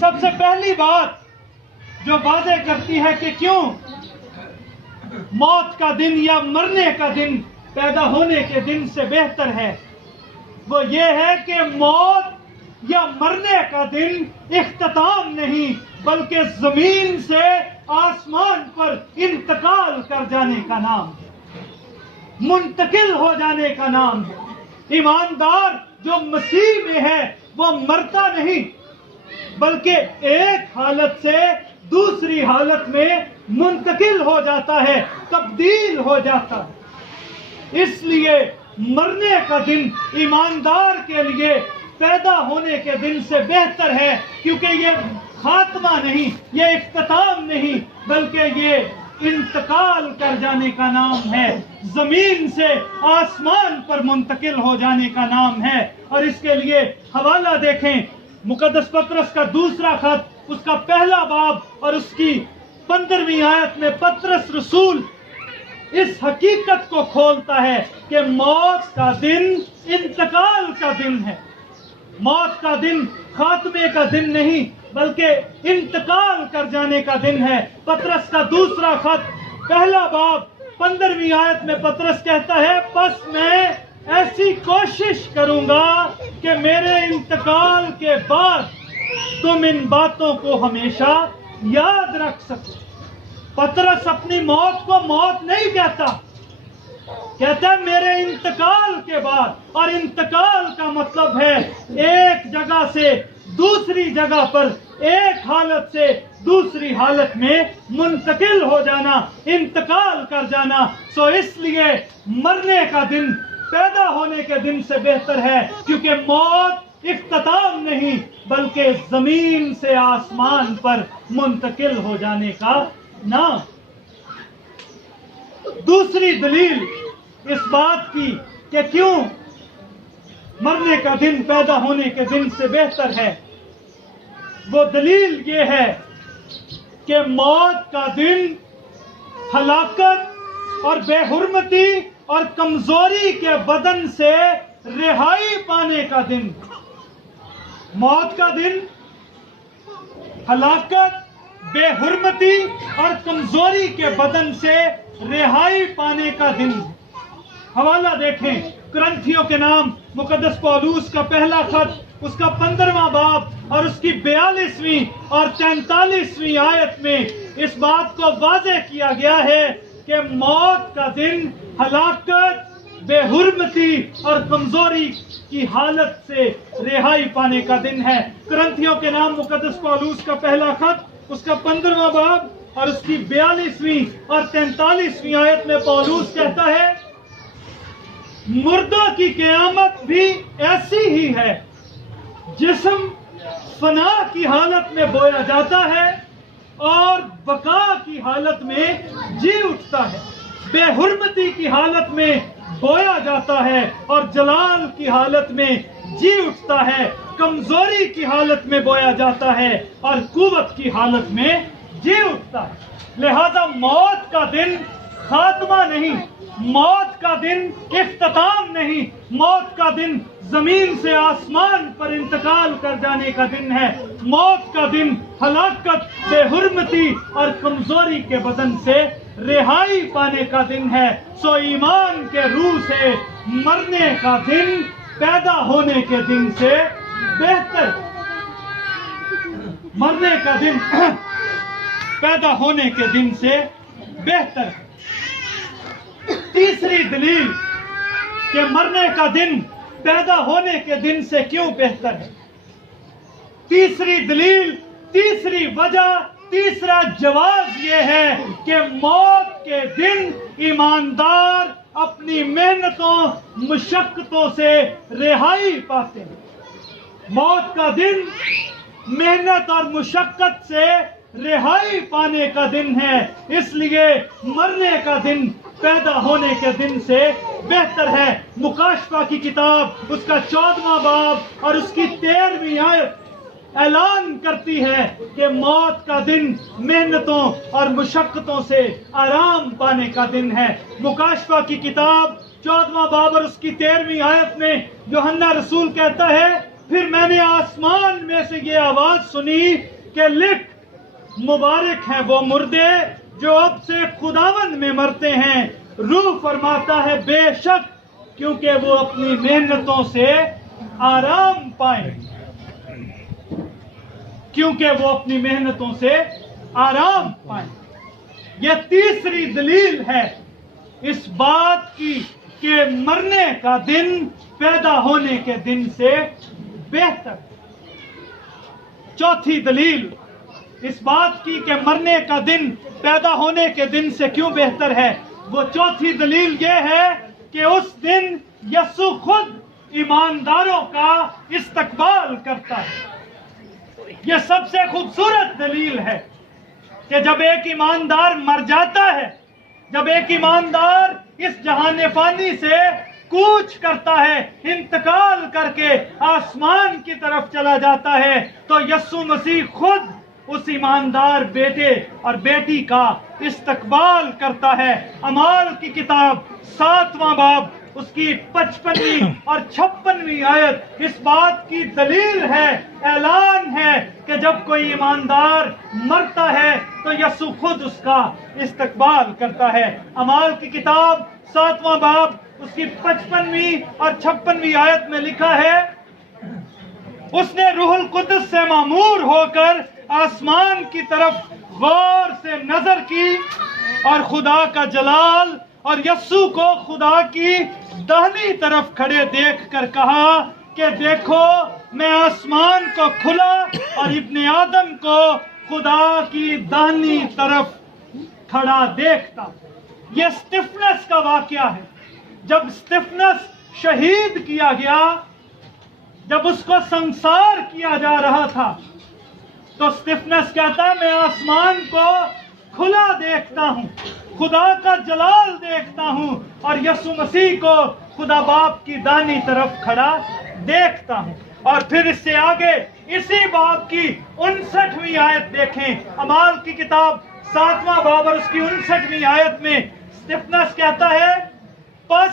سب سے پہلی بات جو واضح کرتی ہے کہ کیوں موت کا دن یا مرنے کا دن پیدا ہونے کے دن سے بہتر ہے، وہ یہ ہے کہ موت یا مرنے کا دن اختتام نہیں بلکہ زمین سے آسمان پر انتقال کر جانے کا نام ہے، منتقل ہو جانے کا نام ہے۔ ایماندار جو مسیح میں ہے وہ مرتا نہیں بلکہ ایک حالت سے دوسری حالت میں منتقل ہو جاتا ہے، تبدیل ہو جاتا ہے۔ اس لیے مرنے کا دن ایماندار کے لیے پیدا ہونے کے دن سے بہتر ہے، کیونکہ یہ خاتمہ نہیں، یہ اختتام نہیں بلکہ یہ انتقال کر جانے کا نام ہے، زمین سے آسمان پر منتقل ہو جانے کا نام ہے۔ اور اس کے لیے حوالہ دیکھیں، مقدس پطرس کا دوسرا خط، اس کا پہلا باب اور اس کی 15ویں آیت میں پطرس رسول اس حقیقت کو کھولتا ہے کہ موت کا دن انتقال کا دن ہے، موت کا دن خاتمے کا دن نہیں بلکہ انتقال کر جانے کا دن ہے۔ پطرس کا دوسرا خط پہلا باب 15ویں آیت میں پطرس کہتا ہے، پس میں ایسی کوشش کروں گا کہ میرے انتقال کے بعد تم ان باتوں کو ہمیشہ یاد رکھ سکو۔ پطرس اپنی موت کو موت نہیں کہتا ہے میرے انتقال کے بعد، اور انتقال کا مطلب ہے ایک جگہ سے دوسری جگہ پر، ایک حالت سے دوسری حالت میں منتقل ہو جانا، انتقال کر جانا۔ سو اس لیے مرنے کا دن پیدا ہونے کے دن سے بہتر ہے، کیونکہ موت اختتام نہیں بلکہ زمین سے آسمان پر منتقل ہو جانے کا نام۔ دوسری دلیل اس بات کی کہ کیوں مرنے کا دن پیدا ہونے کے دن سے بہتر ہے، وہ دلیل یہ ہے کہ موت کا دن ہلاکت اور بے حرمتی اور کمزوری کے بدن سے رہائی پانے کا دن، موت کا دن ہلاکت، بے حرمتی اور کمزوری کے بدن سے رہائی پانے کا دن۔ حوالہ دیکھیں، کرنتھیوں کے نام مقدس پولوس کا پہلا خط، اس کا 15واں باب اور اس کی 42ویں اور 43ویں آیت میں اس بات کو واضح کیا گیا ہے کہ موت کا دن ہلاکت، بے حرمتی اور کمزوری کی حالت سے رہائی پانے کا دن ہے۔ کرنتھیوں کے نام مقدس پولوس کا پہلا خط، اس کا 15واں باب اور اس کی 42ویں اور 43ویں آیت میں پولوس کہتا ہے، مردوں کی قیامت بھی ایسی ہی ہے، جسم فنا کی حالت میں بویا جاتا ہے اور بقا کی حالت میں جی اٹھتا ہے، بے حرمتی کی حالت میں بویا جاتا ہے اور جلال کی حالت میں جی اٹھتا ہے، کمزوری کی حالت میں بویا جاتا ہے اور قوت کی حالت میں جی اٹھتا ہے۔ لہذا موت کا دن خاتمہ نہیں، موت کا دن اختتام نہیں، موت کا دن زمین سے آسمان پر انتقال کر جانے کا دن ہے، موت کا دن ہلاکت، بے حرمتی اور کمزوری کے بدن سے رہائی پانے کا دن ہے۔ سو ایمان کے روح سے مرنے کا دن پیدا ہونے کے دن سے بہتر، مرنے کا دن پیدا ہونے کے دن سے بہتر۔ تیسری دلیل کہ مرنے کا دن پیدا ہونے کے دن سے کیوں بہتر ہے، تیسری دلیل، تیسری وجہ، تیسرا جواز یہ ہے کہ موت کے دن ایماندار اپنی محنتوں مشقتوں سے رہائی پاتے ہیں۔ موت کا دن محنت اور مشقت سے رہائی پانے کا دن ہے، اس لیے مرنے کا دن پیدا ہونے کے دن سے بہتر ہے۔ مکاشفہ کی کتاب، اس کا 14واں باب اور اس کی 13ویں آیت اعلان کرتی ہے کہ موت کا دن محنتوں اور مشقتوں سے آرام پانے کا دن ہے۔ مکاشفہ کی کتاب 14واں باب اور اس کی 13ویں آیت میں یوحنا رسول کہتا ہے پھر میں نے آسمان میں سے یہ آواز سنی کہ لکھ، مبارک ہیں وہ مردے جو اب سے خداوند میں مرتے ہیں۔ روح فرماتا ہے بے شک، کیونکہ وہ اپنی محنتوں سے آرام پائیں، کیونکہ وہ اپنی محنتوں سے آرام پائیں۔ یہ تیسری دلیل ہے اس بات کی کہ مرنے کا دن پیدا ہونے کے دن سے بہتر۔ چوتھی دلیل اس بات کی کہ مرنے کا دن پیدا ہونے کے دن سے کیوں بہتر ہے، وہ چوتھی دلیل یہ ہے کہ اس دن یسوع خود ایمانداروں کا استقبال کرتا ہے۔ یہ سب سے خوبصورت دلیل ہے کہ جب ایک ایماندار مر جاتا ہے، جب ایک ایماندار اس جہان فانی سے کوچ کرتا ہے، انتقال کر کے آسمان کی طرف چلا جاتا ہے، تو یسوع مسیح خود اس ایماندار بیٹے اور بیٹی کا استقبال کرتا ہے۔ اعمال کی کتاب 7واں باب اس کی 55ویں اور 56ویں آیت اس بات کی دلیل ہے، اعلان ہے کہ جب کوئی ایماندار مرتا ہے تو یسوع خود اس کا استقبال کرتا ہے۔ اعمال کی کتاب 7واں باب اس کی 55ویں اور 56ویں آیت میں لکھا ہے، اس نے روح القدس سے معمور ہو کر آسمان کی طرف غور سے نظر کی اور خدا کا جلال اور یسوع کو خدا کی داہنی طرف کھڑے دیکھ کر کہا کہ دیکھو، میں آسمان کو کھلا اور ابن آدم کو خدا کی داہنی طرف کھڑا دیکھتا۔ یہ اسطفنس کا واقعہ ہے۔ جب اسطفنس شہید کیا گیا، جب اس کو سنسار کیا جا رہا تھا، تو اسطفنس کہتا ہے میں آسمان کو کھلا دیکھتا ہوں، خدا کا جلال دیکھتا ہوں اور یسوع مسیح کو خدا باپ کی داہنی طرف کھڑا دیکھتا ہوں۔ اور پھر اس سے آگے اسی باب کی 59ویں آیت دیکھیں، اعمال کی کتاب 7واں باب اور اس کی 59ویں آیت میں اسطفنس کہتا ہے، پس